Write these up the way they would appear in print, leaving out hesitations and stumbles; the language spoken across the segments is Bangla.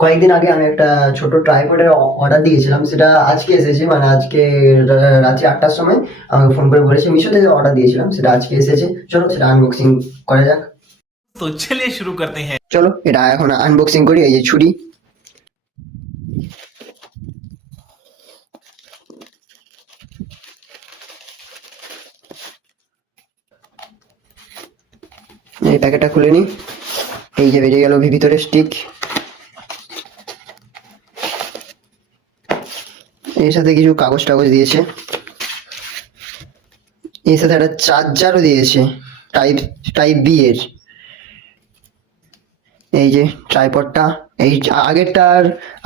কয়েকদিন আগে আমি একটা ছোট ট্রাইপডের অর্ডার দিয়েছিলাম, সেটা আজকে এসেছে। মানে আজকে রাত্রি 8টার সময় আমাকে ফোন করে বলেছে মিশো থেকে অর্ডার দিয়েছিলাম, সেটা আজকে এসেছে। চলো সেটা আনবক্সিং করা যাক। तो चलिए शुरू करते हैं। চলো এটা এখন আনবক্সিং করি। এই যে ছুরি, এই প্যাকেটটা খুলে নিই। এই যে বেরিয়ে গেল ভিতরে স্টিক। এর সাথে কিছু কাগজ টাগজ দিয়েছে, এর সাথে একটা চার্জারও দিয়েছে টাইপ টাইপ বি এর। এই যে ট্রাইপডটা, এই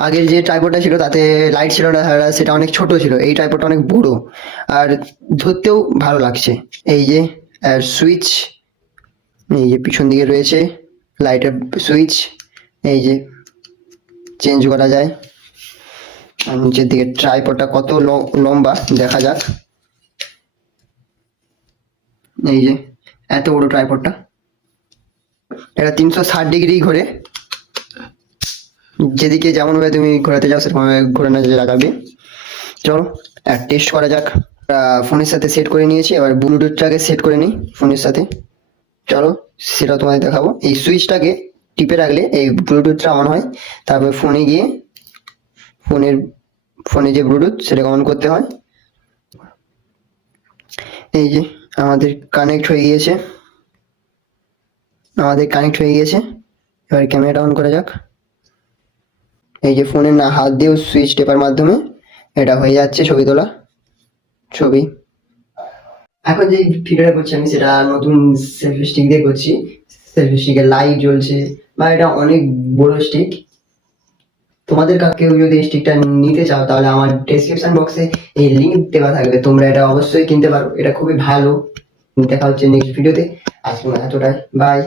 আগের যে ট্রাইপডটা ছিল তাতে লাইট ছিল না, সেটা অনেক ছোট ছিল। এই ট্রাইপডটা অনেক বড় আর ধরতেও ভালো লাগছে। এই যে সুইচ, এই যে পিছন দিকে রয়েছে লাইটের সুইচ, এই যে চেঞ্জ করা যায়। আর নিচের দিকে ট্রাইপডটা কত লম্বা দেখা যাক। এই যে এত বড় ট্রাইপডটা, এটা 360 ডিগ্রি ঘোরে, যেদিকে যেমন ভাবে তুমি ঘোরাতে চাও সেরকম ভাবে ঘোরানো যাবে। চলো টেস্ট করা যাক। ফোনের সাথে সেট করে নিয়েছি, এবার ব্লুটুথটাকে সেট করে নিই ফোনের সাথে। চলো সেটা তোমাদের দেখাবো। এই সুইচটাকে টিপে রাখলে এই ব্লুটুথটা অন হয়, তারপর ফোনে গিয়ে ফোনে যে ব্লুটুথ সেটাকে অন করতে হয়। এই যে আমাদের কানেক্ট হয়ে গিয়েছে, এবার ক্যামেরাটা অন করা যাক। এই যে ফোনের না হাত দিয়েও সুইচ টেপার মাধ্যমে এটা হয়ে যাচ্ছে ছবি তোলা। এখন যে ভিডিওটা করছি আমি সেটা নতুন সেলফি স্টিক দিয়ে করছি। সেলফি স্টিকের লাইট জ্বলছে, বা এটা অনেক বড় স্টিক। তোমাদের কেউ যদি এই স্টিকটা নিতে চাও তাহলে আমার ডেসক্রিপশন বক্সে এই লিঙ্ক দেওয়া থাকবে, তোমরা এটা অবশ্যই কিনতে পারো। এটা খুবই ভালো। দেখা হচ্ছে নেক্সট ভিডিওতে। আজকে এতটাই, বাই।